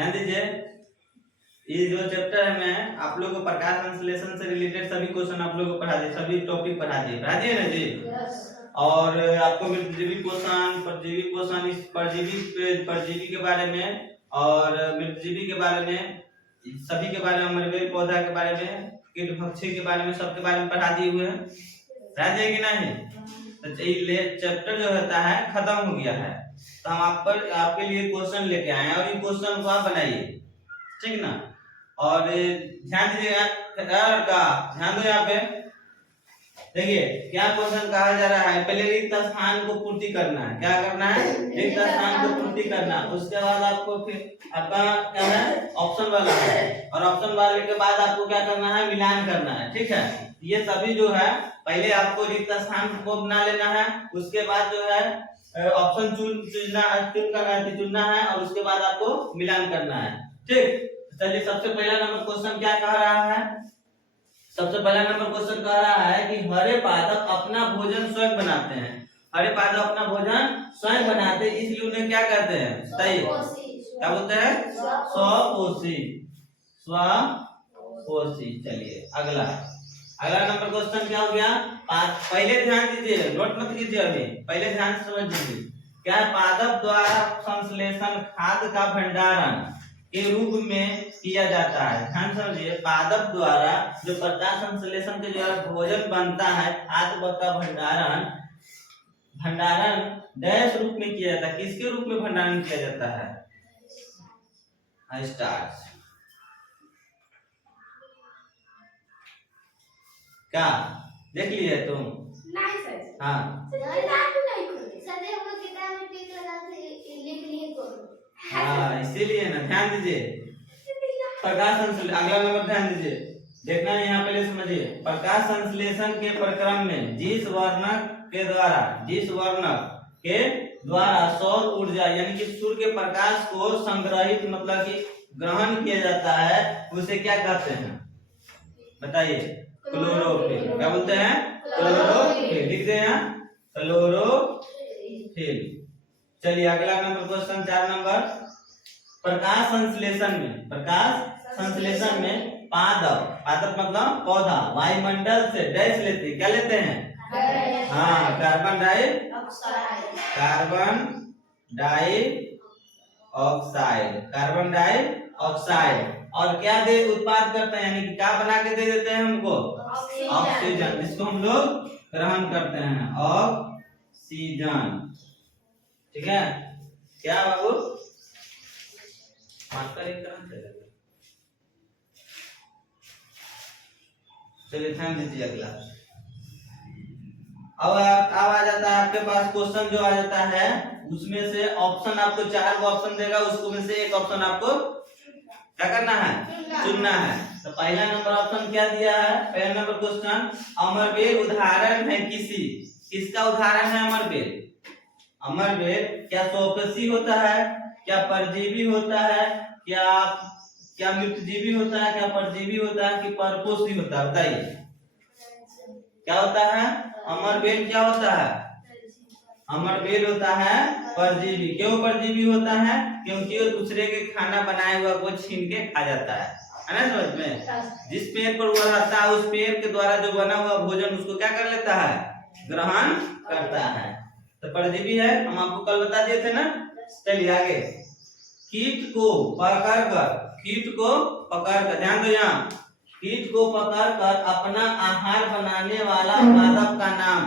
ध्यान दीजिए, ये जो चैप्टर है मैं आप लोगों को प्रकाश संश्लेषण से रिलेटेड सभी क्वेश्चन आप लोगों को पढ़ा दिए, सभी टॉपिक पढ़ा दिए ना जी। और आपको मृतजीवी पोषण, परजीवी पोषण, इस परजीवी के बारे में और मृतजीवी के बारे में, सभी के बारे में, अमरबेल पौधा के बारे में, कीट भक्षी के बारे में, सबके बारे में पढ़ा दिए हुए हैं। पढ़ा दिए कि नहीं? तो ये चैप्टर जो होता है खत्म हो गया है, तो हम आपके लिए क्वेश्चन लेके आए हैं और ये क्वेश्चन को आप बनाइए, ठीक ना। और ध्यान दीजिएगा, ध्यान दो यहाँ पे। देखिए क्या क्वेश्चन कहा जा रहा है, पहले रिक्त स्थान को पूर्ति करना है। क्या करना है? रिक्त स्थान को पूर्ति करना। उसके बाद आपको फिर आपका क्या है, ऑप्शन वाला है, और ऑप्शन वाले के बाद आपको क्या करना है, मिलान करना है, ठीक है। ये सभी जो है पहले आपको रिक्त स्थान को बना लेना है, उसके बाद जो है ऑप्शन चुनना है, और उसके बाद आपको मिलान करना है, ठीक। चलिए सबसे पहला नंबर क्वेश्चन क्या कह रहा है, सबसे पहला नंबर क्वेश्चन कह रहा है कि हरे पादप अपना भोजन स्वयं बनाते हैं। हरे पादप अपना भोजन स्वयं बनाते हैं, इसलिए उन्हें क्या कहते हैं? बताइए क्या बोलते हैं? स्वपोषी। स्वपोषी। चलिए अगला नंबर क्वेश्चन क्या हो गया? पहले ध्यान दीजिए, नोट मत कीजिए अभी, पहले ध्यान से समझ लीजिए। क्या पादप द्वारा संश्लेषण खाद्य का भंडारण के रूप में किया जाता है। ध्यान समझिए, पादप द्वारा जो प्रकाश संश्लेषण के द्वारा भोजन बनता है, खाद्य का भंडारण डैश रूप में किया जाता है। किसके रूप में भंडारण किया जाता है? स्टार्च। क्या देख लिए तुम? नहीं सर। हाँ हाँ, इसीलिए ना, ध्यान दीजिए। प्रकाश संश्लेषण, अगला नंबर ध्यान दीजिए, देखना है यहाँ पहले समझिए। प्रकाश संश्लेषण के प्रक्रम में जिस वर्णक के द्वारा सौर ऊर्जा यानी कि सूर्य के प्रकाश को संग्रहित मतलब कि ग्रहण किया जाता है, उसे क्या कहते हैं? बताइए। क्लोरोफिल। क्या बोलते हैं? क्लोरोफिल। लिख दे यहाँ, क्लोरोफिल। चलिए अगला नंबर क्वेश्चन 4 नंबर। प्रकाश संश्लेषण में पादप मतलब पौधा वायुमंडल से डैश लेते, क्या लेते हैं? हाँ, कार्बन डाइऑक्साइड। और क्या दे उत्पाद करते हैं, यानी कि क्या बना के दे देते हैं हमको? ऑक्सीजन, जिसको हम लोग ग्रहण करते हैं, ऑक्सीजन, ठीक है। क्या बाबू? चलिए ध्यान दीजिए अगला। अब आ जाता है आपके पास क्वेश्चन जो आ जाता है, उसमें से ऑप्शन आपको 4 ऑप्शन देगा, उसको में से एक ऑप्शन आपको क्या करना है? चुनना है। तो पहला नंबर ऑप्शन क्या दिया है? पहला नंबर क्वेश्चन, अमरबेल उदाहरण है किसका उदाहरण है? अमरबेल क्या स्वपोषी होता है, क्या परजीवी होता है, क्या मृतजीवी होता है, क्या परजीवी होता है, कि परपोषी होता है? बताइए क्या होता है? अमरबेल क्या होता है? अमरबेल होता है परजीवी। क्यों परजीवी होता है? क्योंकि वो दूसरे के खाना बनाए हुआ को छीन के खा जाता है ना, समझ में? जिस पेड़ पर वो रहता है, उस पेड़ के द्वारा जो बना हुआ भोजन उसको क्या कर लेता है? ग्रहण करता है। तो परजीवी है, हम आपको कल बता दिए थे ना। चलिए आगे। कीट को पकड़कर, ध्यान दो यहाँ, कीट को पकड़कर अपना आहार बनाने वाला पादप का नाम।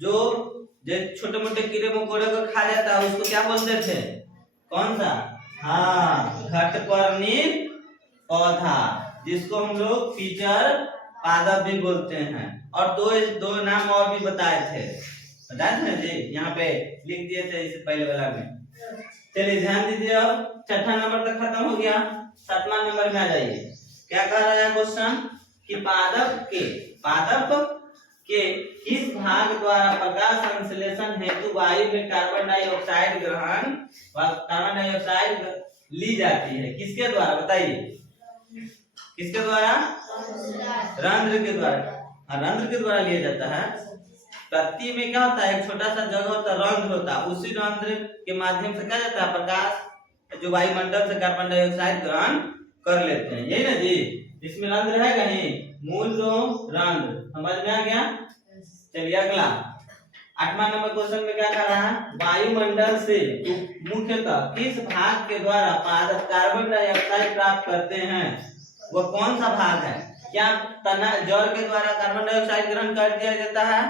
जो छोटे मोटे कीड़े मकोड़े को खा जाता है उसको क्या बोलते थे? कौन सा? हाँ, घटपर्णी पौधा, जिसको हम लोग फीचर पादप भी बोलते हैं। और दो नाम और भी बताए थे ना जी, यहाँ पे लिख दिए थे इससे पहले वाला में। चलिए ध्यान दीजिए, अब छठा नंबर तक खत्म हो गया, 7वां नंबर में आ जाइए। क्या कह रहा है क्वेश्चन कि पादप के किस भाग द्वारा प्रकाश संश्लेषण हेतु वायु में कार्बन डाइऑक्साइड ली जाती है? किसके द्वारा? बताइए किसके द्वारा? रंध्र के द्वारा। रंध्र के द्वारा लिया जाता है। पत्ती में क्या होता है? एक छोटा सा जगह होता है, रंध्र होता है, उसी रंध्र के माध्यम से क्या जाता है? प्रकाश जो वायुमंडल से कार्बन डाइऑक्साइड ग्रहण कर लेते हैं, यही ना जी। इसमें रंध्र है कहीं, मूल दो रंध्र, समझ में आ गया। चलिए अगला 8वां नंबर क्वेश्चन में क्या कर रहा है, वायुमंडल से मुख्यतः किस भाग के द्वारा पादप कार्बन डाइऑक्साइड प्राप्त करते हैं, वह कौन सा भाग है। क्या तना जड़ के द्वारा कार्बन डाइऑक्साइड ग्रहण कर दिया जाता है,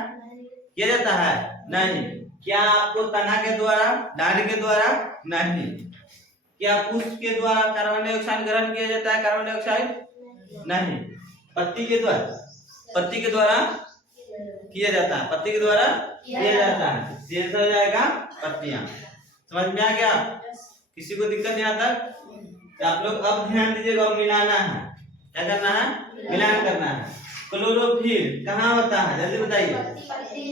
किया जाता है, नहीं। क्या आपको तना के द्वारा, डांड के द्वारा, नहीं। क्या पुष्प के द्वारा कार्बन डाइऑक्साइड ग्रहण किया जाता है, कार्बन डाइऑक्साइड, नहीं। पत्ती के द्वारा, पत्ती के द्वारा किया जाता है, पत्ती के द्वारा किया जाता है, शेष हो जाएगा पत्तियां। समझ में आ गया, किसी को दिक्कत नहीं आता। तो आप लोग अब ध्यान दीजिएगा, अब मिलाना है, क्या करना है, मिलान करना है। क्लोरोफिल कहाँ होता है, जल्दी बताइए,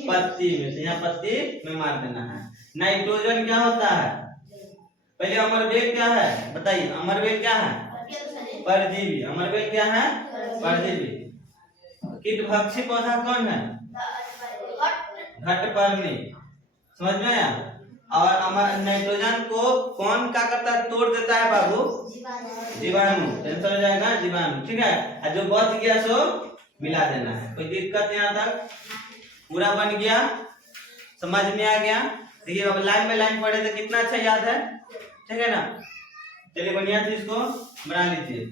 पत्ती में, तो यहाँ पत्ती में मार देना है। नाइट्रोजन क्या होता है, पहले अमरबेल क्या है बताइए, अमरबेल क्या है, परजीवी। अमरबेल क्या है, परजीवी। कीटभक्षी पौधा कौन है, घटपर्णी, समझ में आया। और अमर नाइट्रोजन को कौन क्या करता है, तोड़ देता है बाबू, जीवाणु, टेंशन हो जाएगा, जीवाणु, ठीक है। और जो बच गया सो मिला देना है, कोई दिक्कत यहाँ तक, पूरा बन गया, समझ में आ गया। देखिए अब लाइन में लाइन पढ़े तो कितना अच्छा याद है, ठीक है ना। चलिए बढ़िया से इसको बना लीजिए।